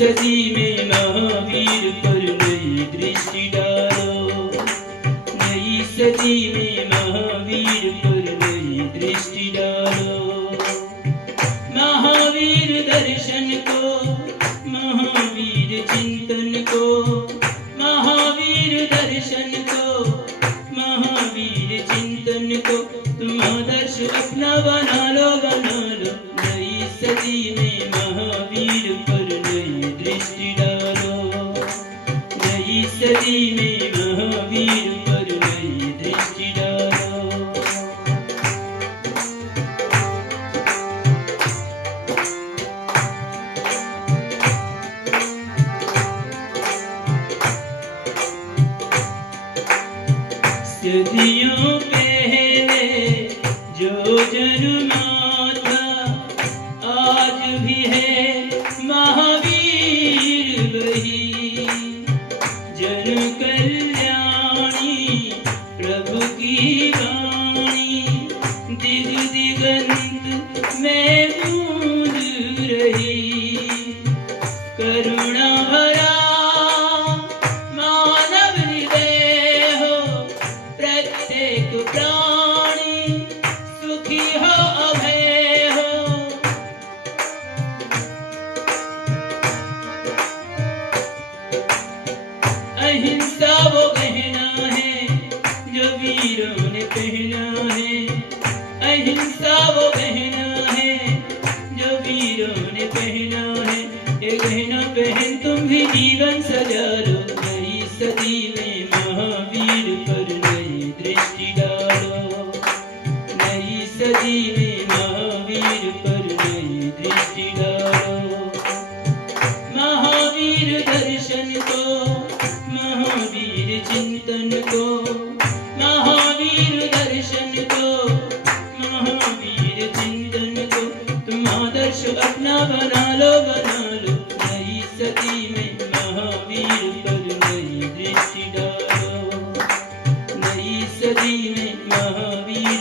सदी में महावीर पर नई दृष्टि डालो, नई सदी में महावीर पर नई दृष्टि डालो। महावीर दर्शन को, महावीर चिंतन को, महावीर दर्शन को, महावीर चिंतन को तुम आदर्श अपना बना लो, बना लो। नई सदी में महावीर पर नई दृष्टि डालो, नई सदी में महावीर पर नई दृष्टि डालो। सदियों पहले जो जन्मा था, आज भी है महावीर वही। जन कल्याणी प्रभु की वाणी, दिग दिगंत में गूंज रही। करुणा भरा मानव हृदय हो, प्रत्येक प्राणी सुखी हो, अभय हो। अहिंसा वो गहना है जो वीरों ने पहना है, अहिंसा वो गहना है जो वीरों ने पहना है। ये गहना पहन तुम भी जीवन सजा लो, नई सदी में महावीर पर नई दृष्टि डालो, नई सदी में महावीर पर नई दृष्टि डालो। महावीर दर्शन को, महावीर चिंतन को, महावीर दर्शन को, महावीर चिंतन को तुम आदर्श अपना बना लो, बना लो। नई सदी में महावीर पर नई दृष्टि डालो, नई सदी में महावीर